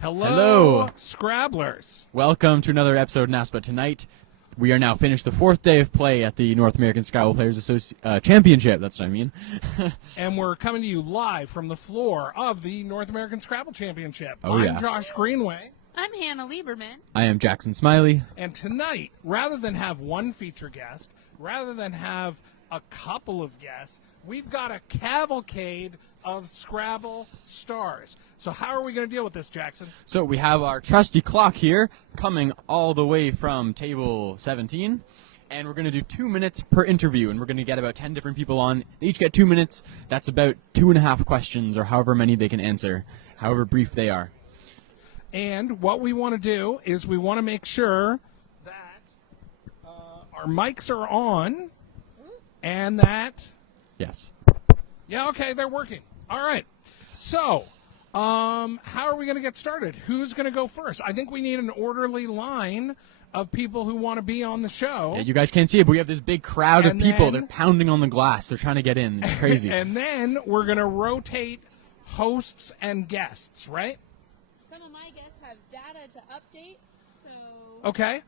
Hello, Scrabblers. Welcome to another episode of NASPA Tonight. We are now finished the fourth day of play at the North American Scrabble Players Championship. That's what I mean. And we're coming to you live from the floor of the North American Scrabble Championship. Oh, I'm Josh Greenway. I'm Hannah Lieberman. I am Jackson Smylie. And tonight, rather than have one feature guest, rather than have a couple of guests, we've got a cavalcade of Scrabble stars. So how are we going to deal with this, Jackson? So we have our trusty clock here coming all the way from table 17. And we're going to do 2 minutes per interview. And we're going to get about 10 different people on. They each get 2 minutes. That's about 2.5 questions or however many they can answer, however brief they are. And what we want to do is we want to make sure that our mics are on and that... Yes. Yeah, okay, they're working. All right. So, how are we going to get started? Who's going to go first? I think we need an orderly line of people who want to be on the show. Yeah, you guys can't see it, but we have this big crowd of people. They're pounding on the glass. They're trying to get in. It's crazy. And then we're going to rotate hosts and guests, right? Some of my guests have data to update, so... Okay.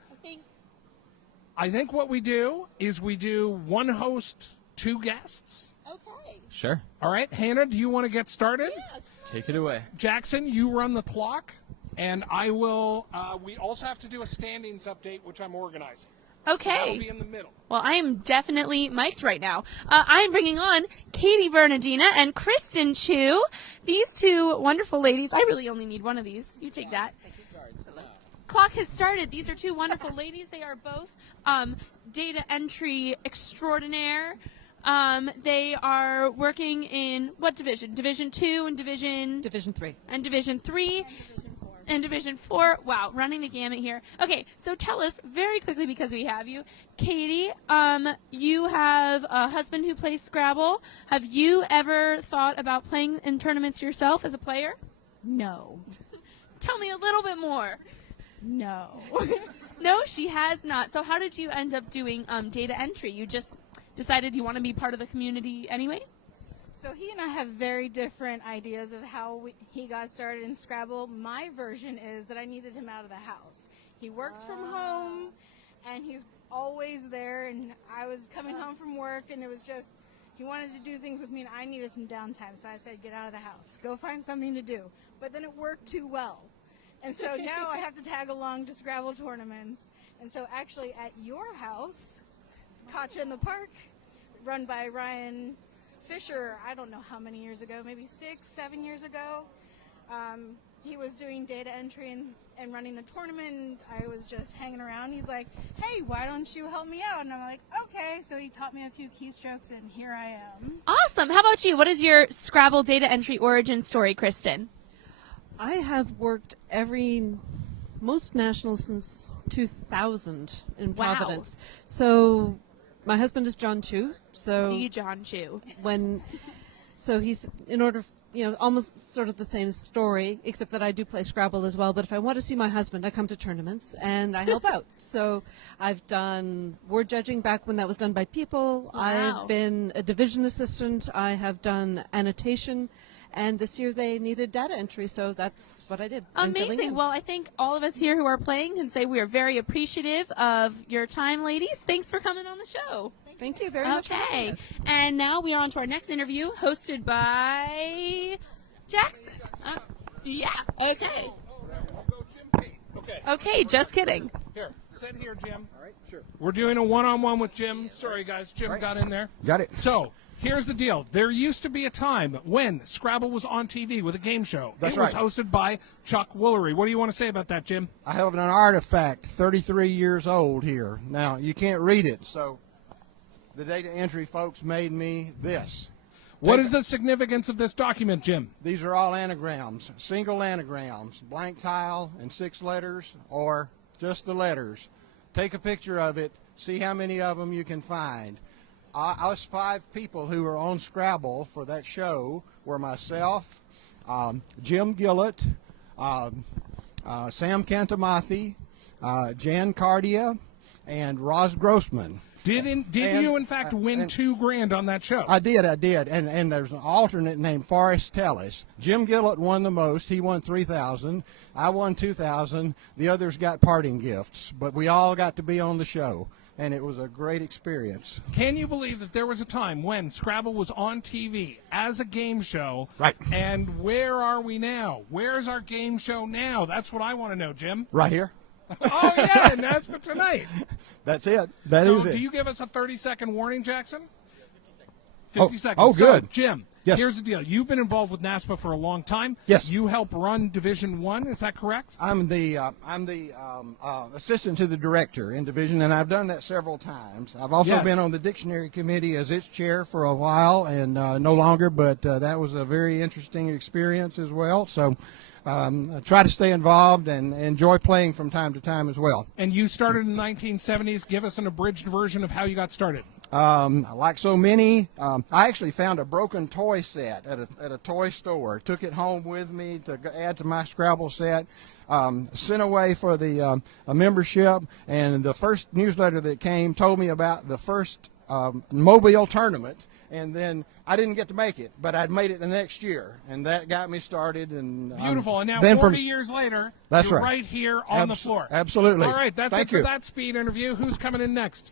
I think what we do is we do one host, two guests. okay. Sure. All right, Hannah, do you want to get started? Yeah. Take it away. Jackson, you run the clock, and I will. We also have to do a standings update, which I'm organizing. Okay. So that'll be in the middle. Well, I am definitely mic'd right now. I'm bringing on Katie Bernardina and Kristen Chu. These two wonderful ladies. I really only need one of these. You take that. Clock has started. These are two wonderful ladies. They are both data entry extraordinaire. They are working in what division? Division 2 and Division 3. And Division 3. And Division 4. Wow, running the gamut here. Okay, so tell us very quickly, because we have you. Katie, you have a husband who plays Scrabble. Have you ever thought about playing in tournaments yourself as a player? No. Tell me a little bit more. No. No, she has not. So how did you end up doing data entry? You just decided you want to be part of the community anyways? So he and I have very different ideas of how he got started in Scrabble. My version is that I needed him out of the house. He works from home, and he's always there, and I was coming home from work, and it was just, he wanted to do things with me, and I needed some downtime. So I said, get out of the house. Go find something to do. But then it worked too well. And so now I have to tag along to Scrabble tournaments. And so actually at your house, Kacha in the Park, run by Ryan Fisher, I don't know how many years ago, maybe 6, 7 years ago. He was doing data entry and running the tournament, and I was just hanging around. He's like, hey, why don't you help me out? And I'm like, okay. So he taught me a few keystrokes, and here I am. Awesome. How about you? What is your Scrabble data entry origin story, Kristen? I have worked most nationals since 2000 in Wow. Providence. So my husband is John Chu. So The John Chu. He's almost sort of the same story, except that I do play Scrabble as well. But if I want to see my husband, I come to tournaments and I help out. So I've done word judging back when that was done by people. Wow. I've been a division assistant. I have done annotation. And this year they needed data entry, so that's what I did. Amazing. Well, I think all of us here who are playing can say we are very appreciative of your time, ladies. Thanks for coming on the show. Thank you very much. Okay. And now we are on to our next interview, hosted by Jackson. Yeah. Okay. We'll go Jim Pate. Okay. Okay, just kidding. Here, sit here, Jim. All right, sure. We're doing a one-on-one with Jim. Sorry, guys. Jim got in there. Got it. So, here's the deal. There used to be a time when Scrabble was on TV with a game show. That's it was right. hosted by Chuck Woolery. What do you want to say about that, Jim? I have an artifact, 33 years old here. Now, you can't read it, so the data entry folks made me this. What is the significance of this document, Jim? These are all anagrams, single anagrams, blank tile and 6 letters, or just the letters. Take a picture of it, see how many of them you can find. Us 5 people who were on Scrabble for that show were myself, Jim Gillett, Sam Cantamathi, Jan Cardia, and Roz Grossman. Did you in fact win $2,000 on that show? I did. And there's an alternate named Forrest Tellis. Jim Gillett won the most. He won $3,000. I won $2,000. The others got parting gifts, but we all got to be on the show, and it was a great experience. Can you believe that there was a time when Scrabble was on TV as a game show? Right. And where are we now? Where's our game show now? That's what I want to know, Jim. Right here. Oh, yeah, NASPA Tonight. That's it. That is it. Do you give us a 30-second warning, Jackson? 50 seconds. Oh, good. So, Jim, Yes. here's the deal. You've been involved with NASPA for a long time. Yes. You help run Division 1, is that correct? I'm the assistant to the director in division, and I've done that several times. I've also Yes. been on the dictionary committee as its chair for a while, and no longer, but that was a very interesting experience as well. So I try to stay involved and enjoy playing from time to time as well. And you started in the 1970s. Give us an abridged version of how you got started. Like so many, I actually found a broken toy set at a toy store. Took it home with me to add to my Scrabble set. Sent away for the a membership, and the first newsletter that came told me about the first Mobile tournament. And then I didn't get to make it, but I'd made it the next year, and that got me started. And Beautiful. And now then 40 years later, That's you're right. right here on the floor. Absolutely. All right, that's Thank it for you. that speed interview. Who's coming in next?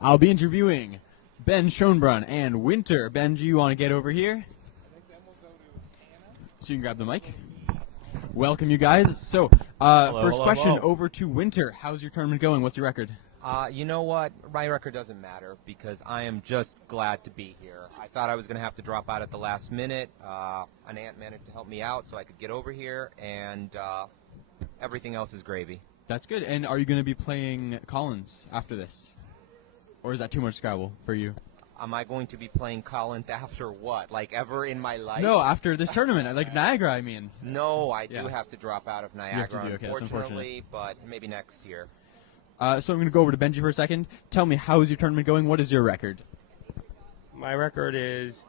I'll be interviewing Ben Schoenbrun and Winter. Ben, do you want to get over here? So you can grab the mic. Welcome, you guys. So, first question over to Winter. How's your tournament going? What's your record? You know what? My record doesn't matter because I am just glad to be here. I thought I was going to have to drop out at the last minute. An aunt managed to help me out so I could get over here, and everything else is gravy. That's good. And are you going to be playing Collins after this? Or is that too much Scrabble for you? Am I going to be playing Collins after what? Like ever in my life? No, after this tournament. Like Niagara, I mean. No, I do Yeah. have to drop out of have to Niagara, do, okay, that's unfortunately, but maybe next year. So I'm going to go over to Benji for a second. Tell me, how is your tournament going? What is your record? My record is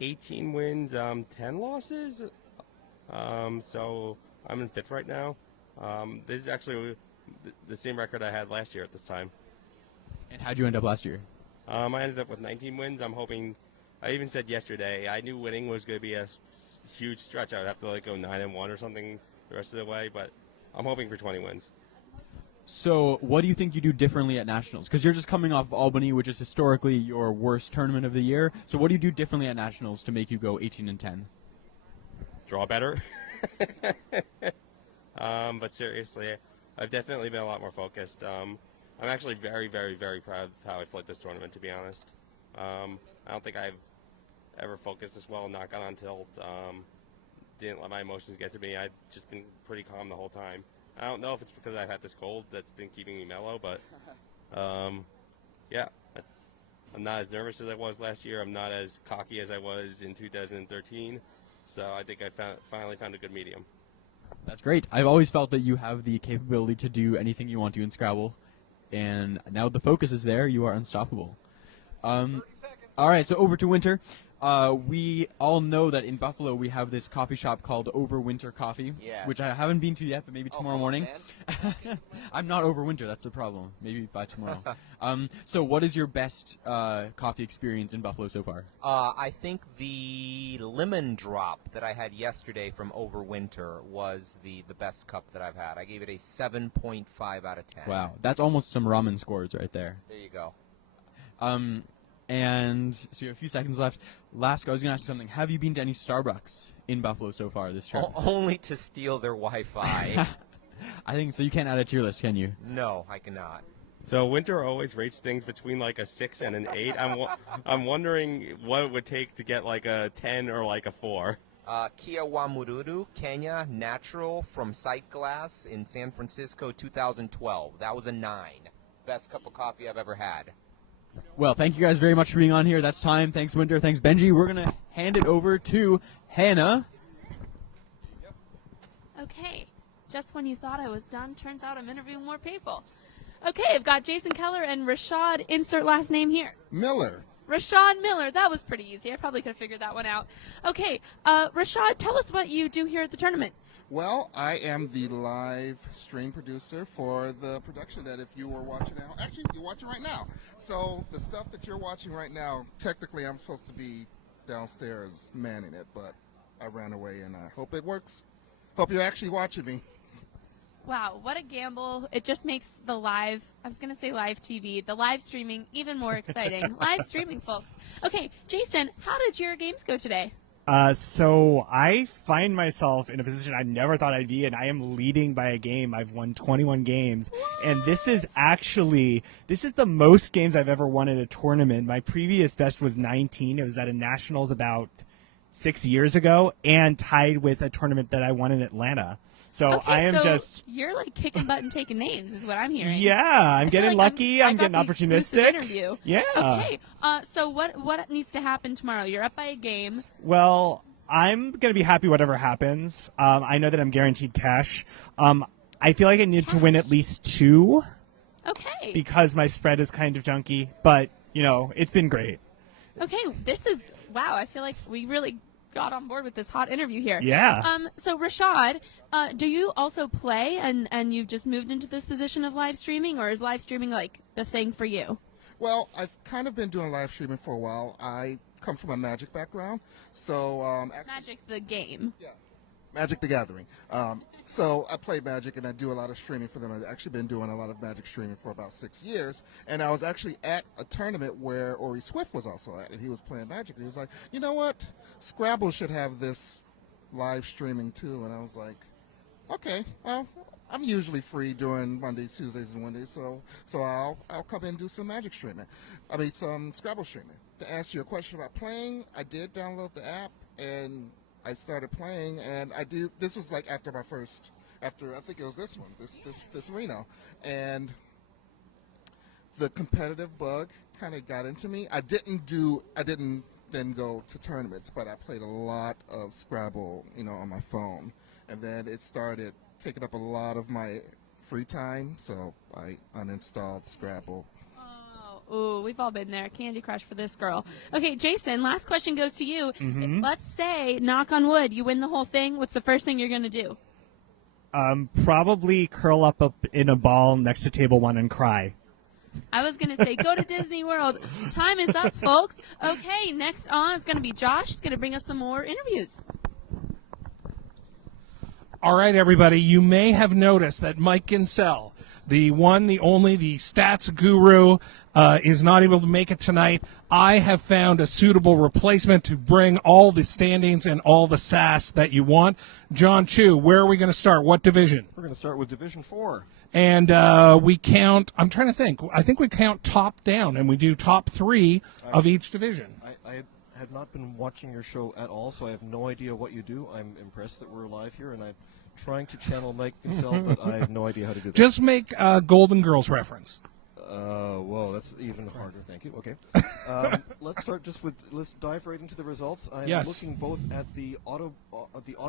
18 wins, 10 losses. So I'm in 5th right now. This is actually the same record I had last year at this time. And how'd you end up last year? I ended up with 19 wins. I'm hoping. I even said yesterday I knew winning was going to be a huge stretch. I would have to go 9-1 or something the rest of the way, but I'm hoping for 20 wins. So what do you think you do differently at Nationals? Because you're just coming off Albany, which is historically your worst tournament of the year. So what do you do differently at Nationals to make you go 18-10? Draw better. But seriously, I've definitely been a lot more focused. I'm actually very, very, very proud of how I played this tournament, to be honest. I don't think I've ever focused this well and not gone on tilt. Didn't let my emotions get to me. I've just been pretty calm the whole time. I don't know if it's because I've had this cold that's been keeping me mellow, but yeah, I'm not as nervous as I was last year. I'm not as cocky as I was in 2013. So I think I finally found a good medium. That's great. I've always felt that you have the capability to do anything you want to in Scrabble. And now the focus is there. You are unstoppable. All right, so over to Winter. We all know that in Buffalo we have this coffee shop called Overwinter Coffee, Yes. which I haven't been to yet, but maybe tomorrow morning. Man. I'm not over winter. That's the problem. Maybe by tomorrow. So what is your best coffee experience in Buffalo so far? I think the lemon drop that I had yesterday from Overwinter was the best cup that I've had. I gave it a 7.5 out of 10. Wow, that's almost some ramen scores right there. There you go. And so you have a few seconds left. Last, I was going to ask you something. Have you been to any Starbucks in Buffalo so far this trip? Only to steal their Wi-Fi. I think so. You can't add it to your list, can you? No, I cannot. So Winter always rates things between like a 6 and an 8. I'm wondering what it would take to get like a 10 or like a 4. Kiawamururu, Kenya, natural from Sight Glass in San Francisco, 2012. That was a 9. Best cup of coffee I've ever had. Well, thank you guys very much for being on here. That's time. Thanks, Winter. Thanks, Benji. We're going to hand it over to Hannah. Okay, just when you thought I was done, turns out I'm interviewing more people. Okay, I've got Jason Keller and Rashad. Insert last name here. Miller. Rashad Miller. That was pretty easy. I probably could have figured that one out. Okay, Rashad, tell us what you do here at the tournament. Well, I am the live stream producer for the production that if you were watching now, actually, you're watching right now. So the stuff that you're watching right now, technically I'm supposed to be downstairs manning it, but I ran away and I hope it works. Hope you're actually watching me. Wow, what a gamble. It just makes the live, I was going to say live TV, the live streaming even more exciting. Live streaming, folks. Okay, Jason, how did your games go today? So I find myself in a position I never thought I'd be in. I am leading by a game. I've won 21 games. What? And this is the most games I've ever won in a tournament. My previous best was 19. It was at a nationals about 6 years ago and tied with a tournament that I won in Atlanta. So Okay, I am so just, you're like kicking butt and taking names is what I'm hearing. yeah, I'm I feel getting like lucky. I I'm got getting the exclusive opportunistic. Interview. Yeah. Okay, so what needs to happen tomorrow? You're up by a game. Well, I'm going to be happy whatever happens. I know that I'm guaranteed cash. I feel like I need to win at least 2 Okay. because my spread is kind of junky, but, it's been great. Okay, this is, wow, I feel like we really got on board with this hot interview here. Yeah. So Rashad, do you also play and you've just moved into this position of live streaming, or is live streaming like the thing for you? Well, I've kind of been doing live streaming for a while. I come from a Magic background, so Magic the game. yeah, Magic the Gathering. So I play Magic and I do a lot of streaming for them. I've actually been doing a lot of Magic streaming for about 6 years. And I was actually at a tournament where Ori Swift was also at, and he was playing Magic. And he was like, you know what? Scrabble should have this live streaming too. And I was like, okay, well, I'm usually free during Mondays, Tuesdays, and Wednesdays, so I'll come in and do some Magic streaming. I mean, some Scrabble streaming. To answer your question about playing, I did download the app and I started playing, and this was like after I think it was this one, this Reno, and the competitive bug kind of got into me. I didn't then go to tournaments, but I played a lot of Scrabble, on my phone, and then it started taking up a lot of my free time, so I uninstalled Scrabble. Ooh, we've all been there. Candy Crush for this girl. Okay, Jason, last question goes to you. Mm-hmm. Let's say, knock on wood, you win the whole thing. What's the first thing you're going to do? Probably curl up in a ball next to table 1 and cry. I was going to say, go to Disney World. Time is up, folks. Okay, next on is going to be Josh. He's going to bring us some more interviews. All right, everybody, you may have noticed that Mike Gincel, the one, the only, the stats guru, is not able to make it tonight. I have found a suitable replacement to bring all the standings and all the sass that you want. John Chu, where are we going to start? What division? We're going to start with Division 4. And we count, I'm trying to think, I think we count top down, and we do top 3 of each division. I had not been watching your show at all, so I have no idea what you do. I'm impressed that we're live here, and I'm trying to channel Mike Gincel, but I have no idea how to do that. Just make Golden Girls reference. Whoa, that's even harder. Thank you. Okay. Let's dive right into the results. I'm looking both at the auto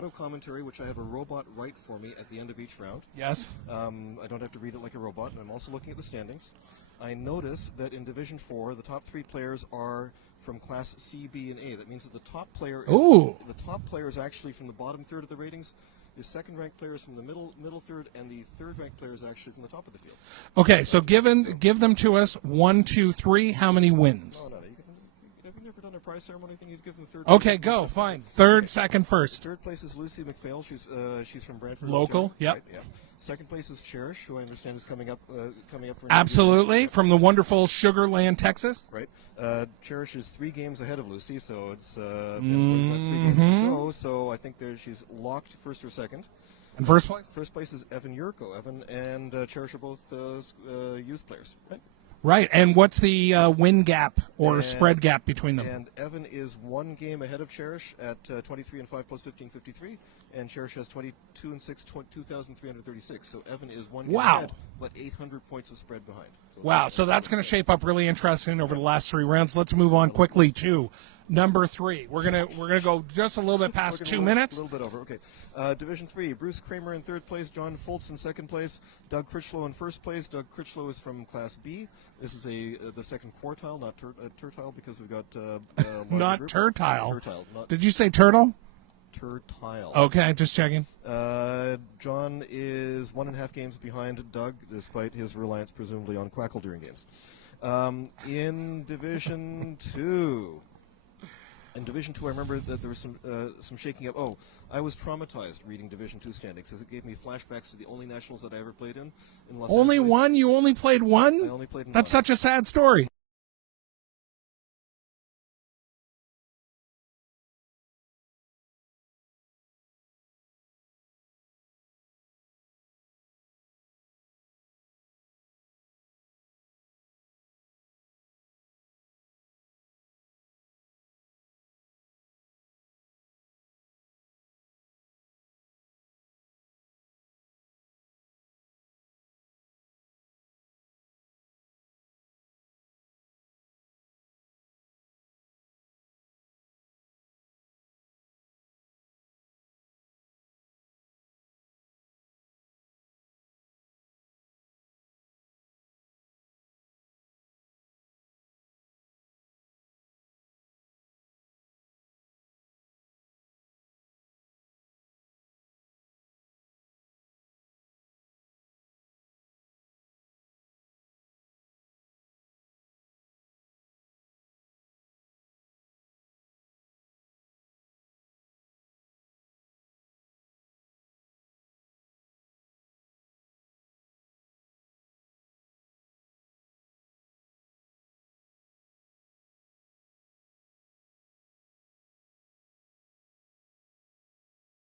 commentary, which I have a robot write for me at the end of each round. Yes. I don't have to read it like a robot, and I'm also looking at the standings. I notice that in Division 4, the top 3 players are from Class C, B, and A. That means that the top player is actually from the bottom third of the ratings. The second-ranked player is from the middle third, and the third-ranked player is actually from the top of the field. Okay, so give them to us. 1, 2, 3. How many wins? No. Have you never done a prize ceremony thing? You'd give them third. Okay, go. Fine. Third, second, first. Third place is Lucy McPhail. She's from Brantford. Local. Yep. Right, yeah. Second place is Cherish, who I understand is coming up for an Absolutely, from the wonderful Sugar Land, Texas. Right. Cherish is 3 games ahead of Lucy, so it's we've got 3 games to go. So I think she's locked first or second. And first place? First place is Amby-Okolo. Evan and Cherish are both youth players. Right. Right, and what's the win gap or spread gap between them? And Evan is 1 game ahead of Cherish at 23-5 plus 1553, and Cherish has 22-6, 2,336. So Evan is 1 game ahead, but 800 points of spread behind. So so that's going to shape up really interesting over the last 3 rounds. Let's move on quickly to number 3. We're gonna go just a little bit past 2 minutes. A little bit over. Okay. Division 3: Bruce Kramer in 3rd place, John Foltz in 2nd place, Doug Critchlow in 1st place. Doug Critchlow is from Class B. This is the 2nd quartile, not tertile, because we've got Not group. tertile. Tertile. Not Did you say turtle? tertile. Okay, just checking. John is 1.5 games behind Doug, despite his reliance presumably on Quackle during games. In Division 2. In Division 2, I remember that there was some shaking up. Oh, I was traumatized reading Division 2 standings, because it gave me flashbacks to the only nationals that I ever played in Los Only Angeles. one? You only played one? I only played in That's one. such a sad story.